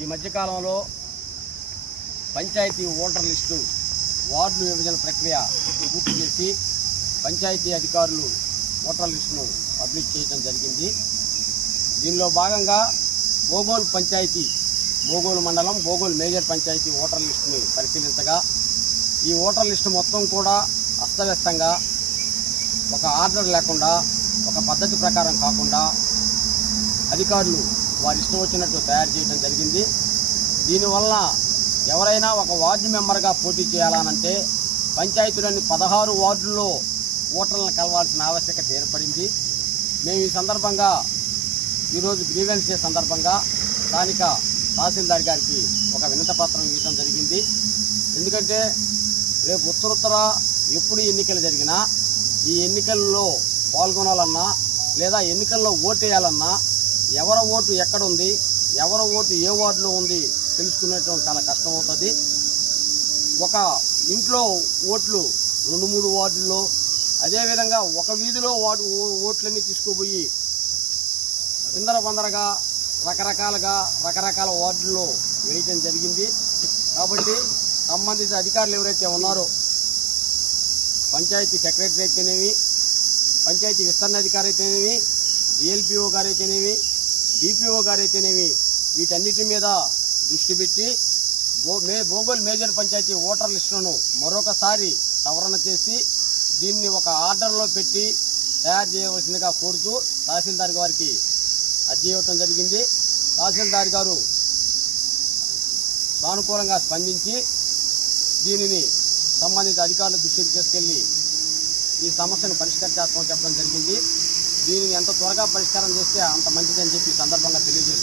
ఈ మధ్యకాలంలో panchayat voter list వార్డుల విభజన ప్రక్రియ పూర్తి చేసి పంచాయతీ అధికారులు ఓటర్ లిస్టును పబ్లిష్ చేయడం జరిగింది. దీనిలో భాగంగా బోగోలు పంచాయతీ, బోగోలు మండలం, బోగోలు మేజర్ పంచాయతీ ఓటర్ లిస్టుని పరిశీలించగా ఈ ఓటర్ లిస్టు మొత్తం కూడా అస్తవ్యస్తంగా, ఒక ఆర్డర్ లేకుండా, ఒక పద్ధతి ప్రకారం కాకుండా అధికారులు వారి ఇష్టం వచ్చినట్టు తయారు చేయడం జరిగింది. దీనివల్ల ఎవరైనా ఒక వార్డు మెంబర్గా పోటీ చేయాలనంటే పంచాయతీలోని 16 వార్డుల్లో ఓటర్లను కలవాల్సిన ఆవశ్యకత ఏర్పడింది. మేము ఈ సందర్భంగా ఈరోజు గ్రీవెన్స్ డే సందర్భంగా స్థానిక తహసీల్దార్ గారికి ఒక వినతిపత్రం ఇవ్వడం జరిగింది. ఎందుకంటే రేపు ఉత్తర ఎప్పుడు ఎన్నికలు జరిగినా ఈ ఎన్నికల్లో పాల్గొనాలన్నా లేదా ఎన్నికల్లో ఓటేయాలన్నా ఎవరి ఓటు ఎక్కడుంది, ఎవరి ఓటు ఏ వార్డులో ఉంది తెలుసుకునేటం చాలా కష్టం అవుతుంది. ఒక ఇంట్లో ఓట్లు 2-3 వార్డుల్లో, అదేవిధంగా ఒక వీధిలో ఓట్లన్నీ తీసుకుపోయి చిందరబందరగా రకరకాల వార్డుల్లో వేయటం జరిగింది. కాబట్టి సంబంధిత అధికారులు ఎవరైతే ఉన్నారో, పంచాయతీ సెక్రటరీ అయితేనేమి, పంచాయతీ విస్తరణ అధికారి అయితేనేమి, డిఎల్పిఓ గారు అయితేనేమి, డిపిఓ గారు అయితేనేమి, వీటన్నిటి మీద దృష్టి పెట్టి బోగోలు మేజర్ పంచాయతీ ఓటర్ లిస్టులను మరొకసారి సవరణ చేసి దీన్ని ఒక ఆర్డర్లో పెట్టి తయారు చేయవలసిందిగా కోరుతూ తహసీల్దార్ గారికి అర్జీ ఇవ్వటం జరిగింది. తహసీల్దార్ గారు సానుకూలంగా స్పందించి దీనిని సంబంధిత అధికారుల దృష్టికి తీసుకెళ్లి ఈ సమస్యను పరిష్కరించాల్సిన చెప్పడం జరిగింది. దీనిని ఎంత త్వరగా పరిష్కారం చేస్తే అంత మంచిదని చెప్పి సందర్భంగా తెలియజేస్తారు.